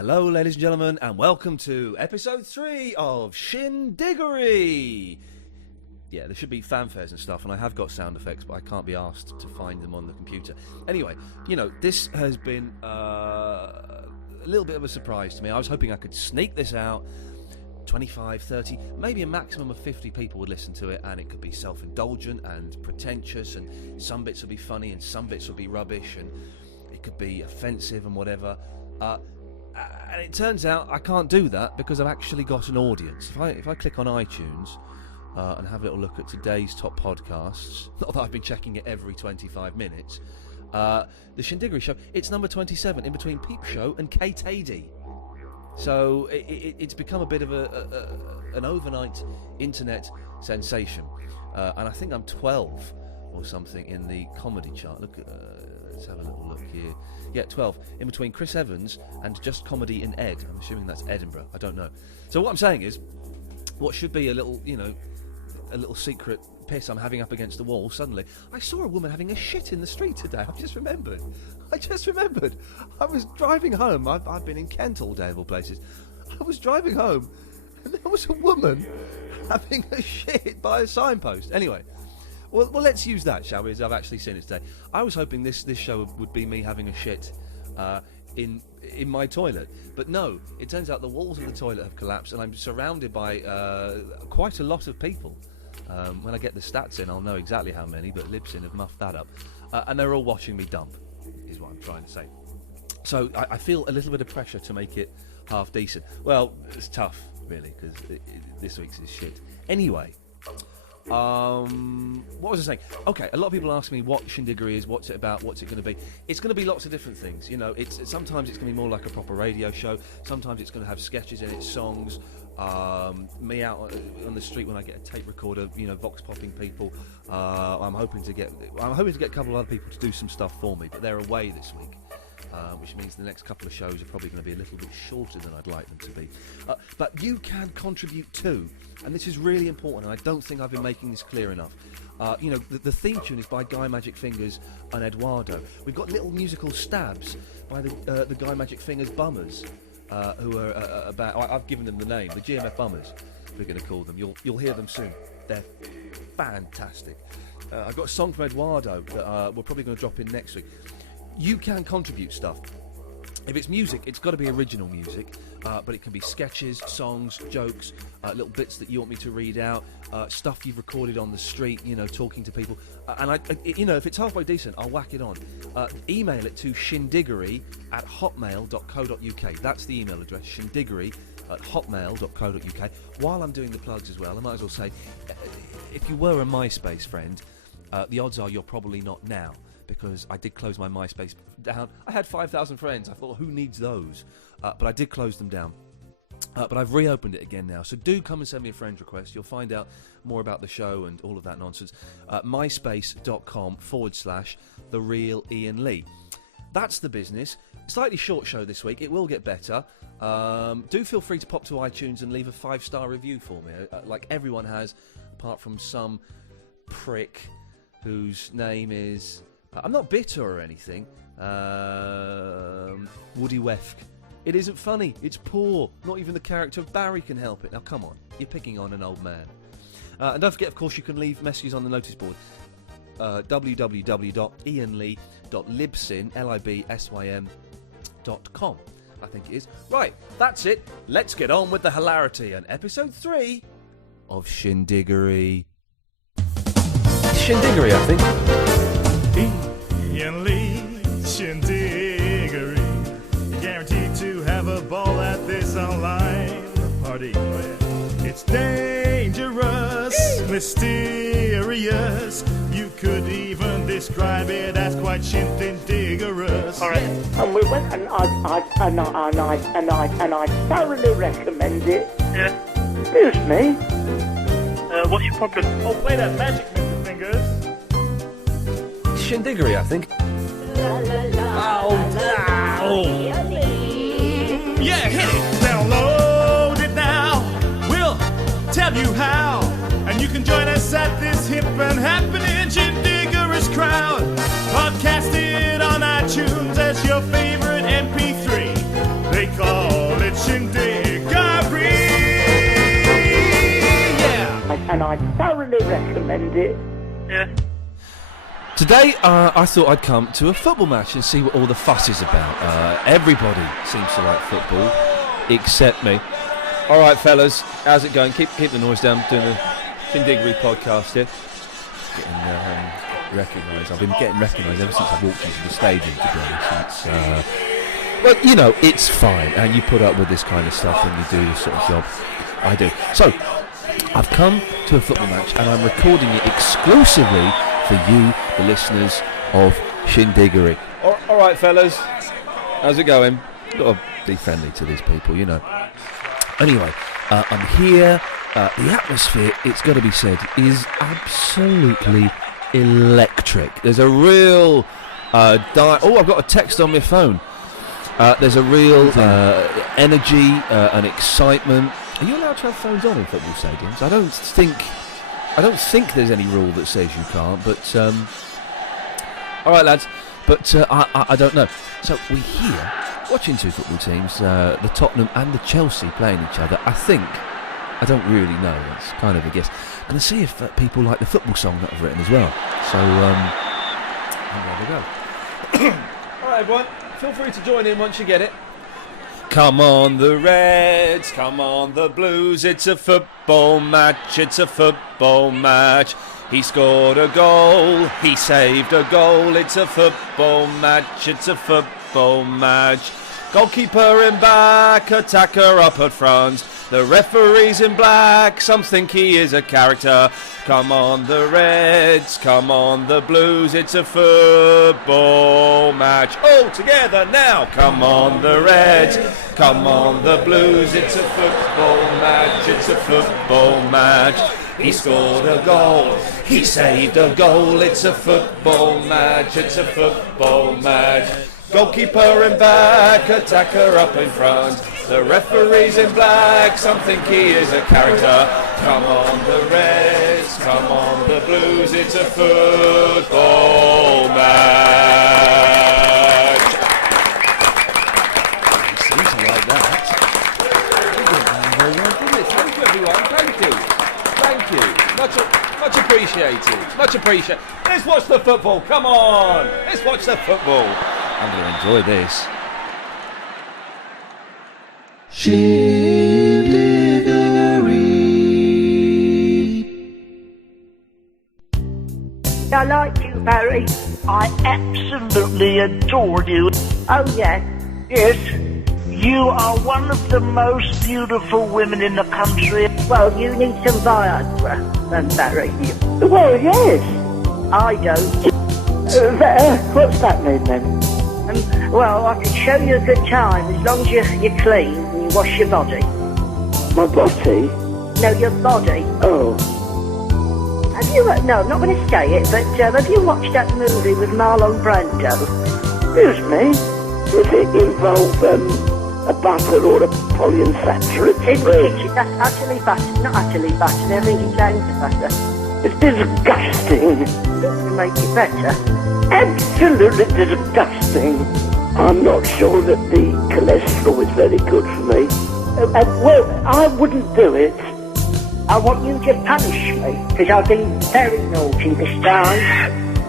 Hello, ladies and gentlemen, and welcome to episode 3 of Shindiggery. Yeah, there should be fanfares and stuff, and I have got sound effects, but I can't be asked to find them on the computer. Anyway, you know, this has been a little bit of a surprise to me. I was hoping I could sneak this out. 25, 30, maybe a maximum of 50 people would listen to it, and it could be self-indulgent and pretentious, and some bits would be funny and some bits would be rubbish, and it could be offensive and whatever. And it turns out I can't do that because I've actually got an audience. If I click on iTunes and have a little look at today's top podcasts, not that I've been checking it every 25 minutes, the Shindiggery Show, it's number 27 in between Peep Show and Kate Adie. So it's become a bit of an overnight internet sensation. And I think I'm 12 or something in the comedy chart. Look, let's have a little look here. Yeah, 12, in between Chris Evans and Just Comedy in Ed. I'm assuming that's Edinburgh. I don't know. So what I'm saying is, what should be a little, a little secret piss I'm having up against the wall, suddenly, I saw a woman having a shit in the street today. I just remembered. I was driving home. I've been in Kent all day of all places. I was driving home, and there was a woman having a shit by a signpost. Anyway. Well, let's use that, shall we, as I've actually seen it today. I was hoping this show would be me having a shit in my toilet. But no, it turns out the walls of the toilet have collapsed, and I'm surrounded by quite a lot of people. When I get the stats in, I'll know exactly how many, but Libsyn have muffed that up. And they're all watching me dump, is what I'm trying to say. So I feel a little bit of pressure to make it half decent. Well, it's tough, really, because this week's is shit. Anyway... what was I saying? Okay, a lot of people ask me what Shindiggery is, what's it about, what's it going to be. It's going to be lots of different things. Sometimes it's going to be more like a proper radio show. Sometimes it's going to have sketches in it, songs. Me out on the street when I get a tape recorder, vox popping people. I'm hoping to get a couple of other people to do some stuff for me, but they're away this week. Which means the next couple of shows are probably going to be a little bit shorter than I'd like them to be. But you can contribute too, and this is really important, and I don't think I've been making this clear enough. The theme tune is by Guy Magic Fingers and Eduardo. We've got little musical stabs by the Guy Magic Fingers Bummers, who are about... I've given them the name, the GMF Bummers, we're going to call them. You'll hear them soon. They're fantastic. I've got a song from Eduardo that we're probably going to drop in next week. You can contribute stuff. If it's music, it's got to be original music, but it can be sketches, songs, jokes, little bits that you want me to read out, stuff you've recorded on the street, talking to people. And if it's halfway decent, I'll whack it on. Email it to shindiggery@hotmail.co.uk. That's the email address, shindiggery@hotmail.co.uk. While I'm doing the plugs as well, I might as well say, if you were a MySpace friend, the odds are you're probably not now, because I did close my MySpace down. I had 5,000 friends. I thought, who needs those? But I did close them down. But I've reopened it again now. So do come and send me a friend request. You'll find out more about the show and all of that nonsense. myspace.com/The Real Iain Lee. That's the business. Slightly short show this week. It will get better. Do feel free to pop to iTunes and leave a 5-star review for me, like everyone has, apart from some prick whose name is... I'm not bitter or anything. Woody Wefk. It isn't funny. It's poor. Not even the character of Barry can help it. Now, come on. You're picking on an old man. And don't forget, of course, you can leave messages on the notice board. www.iainlee.libsyn.com, I think it is. Right, that's it. Let's get on with the hilarity and episode 3 of Shindiggery. Shindiggery, I think. Iain Lee, Shindiggery, guaranteed to have a ball at this online party. It's dangerous, mysterious. You could even describe it as quite shindiggerous. All right. And we went, and I thoroughly recommend it. Yeah. Excuse me. What's your problem? Oh, play that magic, Mr. Fingers. Shindiggery, I think. Yeah, hit it. Download it now. We'll tell you how. And you can join us at this hip and happening Shindiggerous crowd. Podcast it on iTunes as your favorite MP3. They call It's Shindiggery. Yeah. And I thoroughly recommend it. Yeah. Today, I thought I'd come to a football match and see what all the fuss is about. Everybody seems to like football, except me. All right, fellas, how's it going? Keep the noise down. Doing the Shindiggery podcast here. Getting recognised. I've been getting recognised ever since I walked into the stadium. To be honest, well, you know, it's fine, and you put up with this kind of stuff when you do this sort of job. I do. So, I've come to a football match, and I'm recording it exclusively for you, the listeners of Shindiggery. All right, fellas, how's it going? Got to be friendly to these people, you know. Anyway, I'm here. The atmosphere, it's got to be said, is absolutely electric. There's a real I've got a text on my phone. There's a real energy and excitement. Are you allowed to have phones on in football stadiums? I don't think there's any rule that says you can't, but all right, lads. But I don't know. So we're here watching two football teams, the Tottenham and the Chelsea playing each other. I don't really know. That's kind of a guess. I'm going to see if people like the football song that I've written as well. So there we go. All right, everyone. Feel free to join in once you get it. Come on the Reds, come on the Blues, it's a football match, it's a football match. He scored a goal, he saved a goal, it's a football match, it's a football match. Goalkeeper in back, attacker up at front. The referee's in black, some think he is a character. Come on the Reds, come on the Blues, it's a football match. All together now, come on the Reds, come on the Blues, it's a football match, it's a football match. He scored a goal, he saved a goal, it's a football match, it's a football match. Goalkeeper in back, attacker up in front. The referee's in black, some think he is a character. Come on the Reds, come on the Blues, it's a football match. It seems to like that. Thank you, everyone. Thank you. Much appreciated. Much appreciated. Let's watch the football. Come on. Let's watch the football. I'm going to enjoy this. Shindiggery. I like you, Barry. I absolutely adore you. Oh, yeah. Yes, you are one of the most beautiful women in the country. Well, you need some Viagra, then, Barry. Well, yes. I don't. What's that mean, then? Well, I can show you a good time as long as you're clean and you wash your body. My body? No, your body. Oh. Have you... no, I'm not going to say it, but have you watched that movie with Marlon Brando? Excuse me? Does it involve a butter or a polyunsaturated? It's that's utterly butter, not utterly butter. I think it's aimed to butter. It's disgusting. To make it better. Absolutely disgusting. I'm not sure that the cholesterol is very good for me. Well, I wouldn't do it. I want you to punish me, because I've been very naughty this time.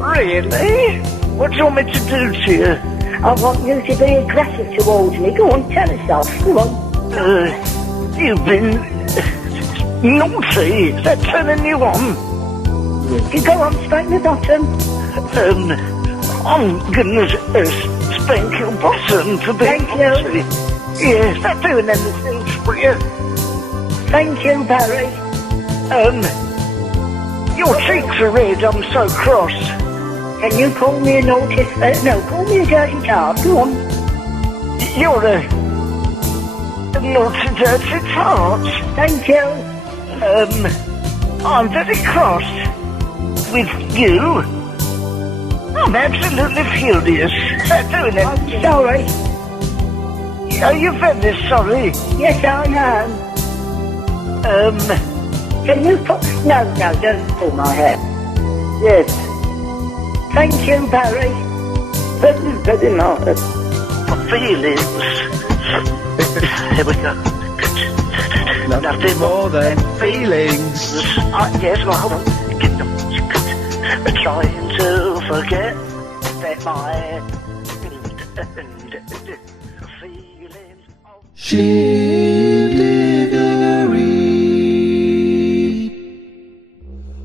Really? What do you want me to do to you? I want you to be aggressive towards me. Go on, tell us off. Go on. You've been naughty. Is that turning you on? You go on, straight the bottom. I'm gonna spank your bottom for being naughty. Yes, that's doing anything for you. Thank you, Barry. Your cheeks are red, I'm so cross. Can you call me a naughty... no, call me a dirty tart. Go on. You're a naughty, dirty tart. Thank you. I'm very cross with you. I'm absolutely furious. Doing it. I'm sorry. Are you very sorry? Yes, I am. Can you put... No, don't pull my hair. Yes. Thank you, Barry. Very, very nice. For feelings. Here we go. Nothing more than feelings. Yes, well, hold on. Trying to forget that my feelings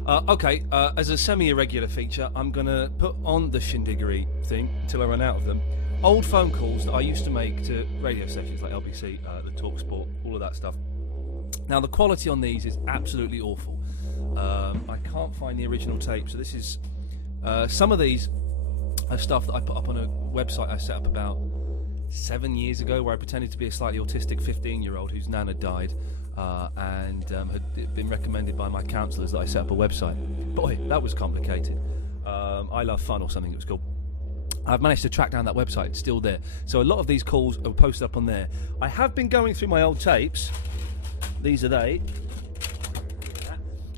of Okay, as a semi-irregular feature, I'm going to put on the Shindiggery thing until I run out of them. Old phone calls that I used to make to radio stations like LBC, the TalkSport, all of that stuff. Now, the quality on these is absolutely awful. I can't find the original tape, so this is... some of these are stuff that I put up on a website I set up about 7 years ago, where I pretended to be a slightly autistic 15-year-old whose nan had died, and had been recommended by my counsellors that I set up a website. Boy, that was complicated. I Love Fun or something it was called. I've managed to track down that website, it's still there. So a lot of these calls are posted up on there. I have been going through my old tapes. These are they.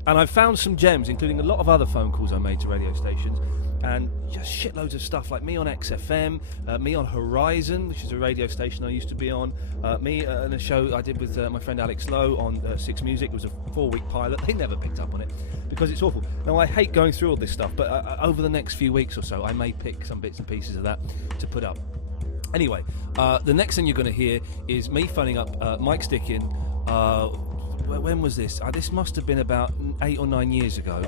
And I've found some gems, including a lot of other phone calls I made to radio stations, and just shitloads of stuff like me on XFM, me on Horizon, which is a radio station I used to be on, me in a show I did with my friend Alex Lowe on Six Music. It was a 4-week pilot. They never picked up on it because it's awful. Now, I hate going through all this stuff, but over the next few weeks or so, I may pick some bits and pieces of that to put up. Anyway, the next thing you're going to hear is me phoning up Mike Stickin. When was this? This must have been about 8 or 9 years ago.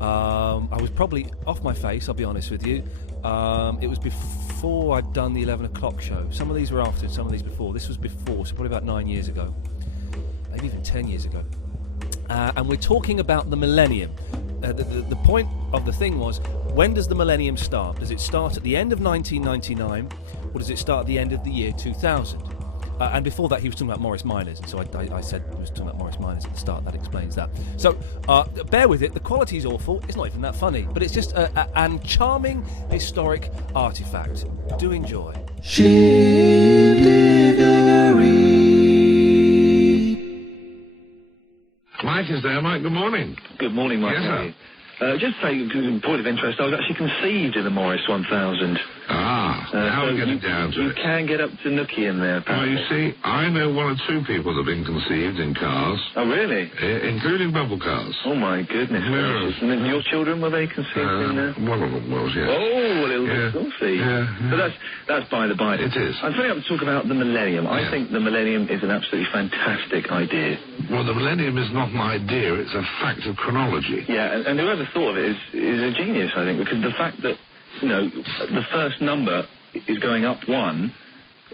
I was probably off my face, I'll be honest with you. It was before I'd done the 11 o'clock show. Some of these were after, some of these before. This was before, so probably about 9 years ago. Maybe even 10 years ago. And we're talking about the millennium. The point of the thing was, when does the millennium start? Does it start at the end of 1999, or does it start at the end of the year 2000? And before that, he was talking about Morris Minors, and so I said he was talking about Morris Minors at the start. That explains that. So, bear with it. The quality's awful. It's not even that funny, but it's just an charming historic artifact. Do enjoy. Mike is there. Mike, good morning. Good morning, Mike. Yes, sir. Just say, in point of interest, I was actually conceived in the Morris 1000. How we get it down to you it? can get up to Nookie in there, Well, apparently. you see, I know one or two people that have been conceived in cars, Oh, really? including bubble cars. Oh, my goodness gracious. And then your children, were they conceived in there? One of them was, yes. Oh, a little Yeah. bit saucy. Yeah. But that's by the by. It is. I'm phoning up to talk about the millennium. I Yeah. think the millennium is an absolutely fantastic idea. Well, the millennium is not an idea, it's a fact of chronology. Yeah, and whoever thought of it is a genius, I think, because the fact that, the first number is going up one,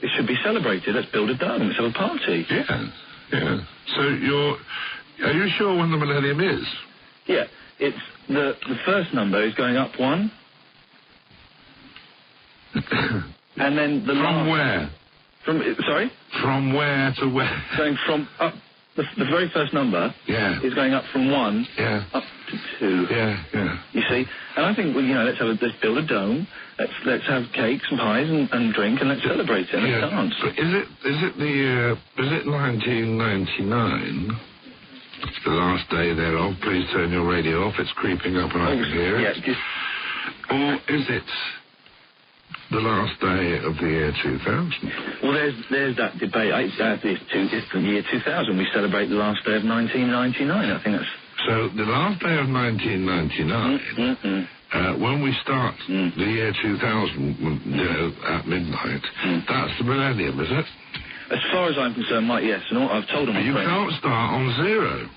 it should be celebrated. Let's build a dome. Let's have a party. Yeah. So are you sure when the millennium is? Yeah, it's the first number is going up one, and then the From last... where? Sorry? From where to where? Going from up... The very first number is going up from 1 up to 2. Yeah. You see? And I think, let's build a dome, let's have cakes and pies and drink, and let's celebrate it, and let's dance. But is it 1999? The last day thereof. Please turn your radio off. It's creeping up and I can hear it. Yeah, Or is it the last day of the year 2000? Well, there's that debate. It's the year 2000. We celebrate the last day of 1999. I think that's... So the last day of 1999, when we start the year 2000, at midnight, that's the millennium, is it? As far as I'm concerned, Mike, yes. And I've told all my You friends... can't start on 0.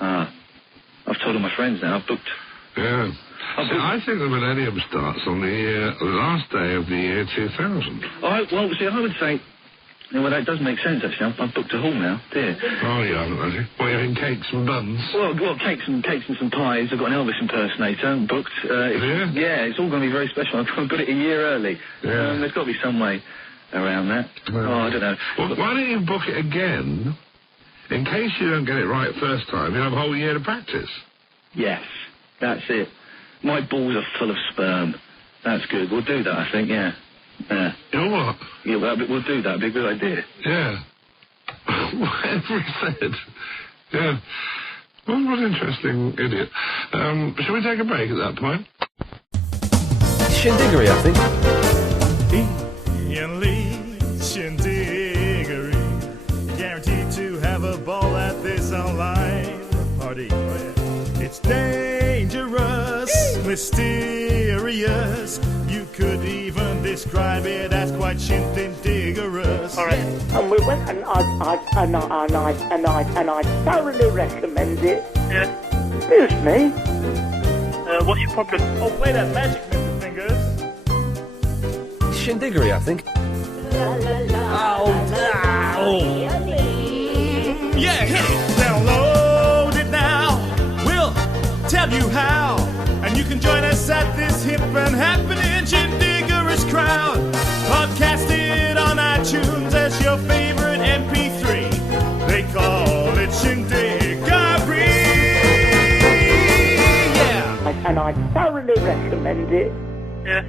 I've told all my friends now. I've booked... Yeah. See, I think the millennium starts on the last day of the year 2000. I would say... Well, that does make sense, actually. I've booked a hall now, dear. Oh, you haven't, have you? Well, you're having cakes and buns. Well, cakes and some pies. I've got an Elvis impersonator booked. Yeah, it's all going to be very special. I've got it a year early. Yeah. There's got to be some way around that. I don't know. Well, why don't you book it again? In case you don't get it right first time, you'll have a whole year to practice. Yes, that's it. My balls are full of sperm. That's good. We'll do that, I think, yeah. You're what? Yeah, we'll do that. It'd be a good idea. Yeah. Whatever he said. Yeah. Well, what an interesting idiot. Shall we take a break at that point? Shindiggery, I think. Iain Lee, Shindiggery. It's dangerous, mysterious. You could even describe it as quite shindiggerous. All right. And we went, and I thoroughly recommend it. Yeah. Excuse me. What's your problem? Oh, play that magic, Mr. Fingers. Shindiggery, I think. Yeah, hit it. Download it now. We'll tell you how. And you can join us at this hip and happening Shindiggerish crowd. Podcast it on iTunes as your favorite MP3. They call it Shindiggery. Yeah. And I thoroughly recommend it. Yeah.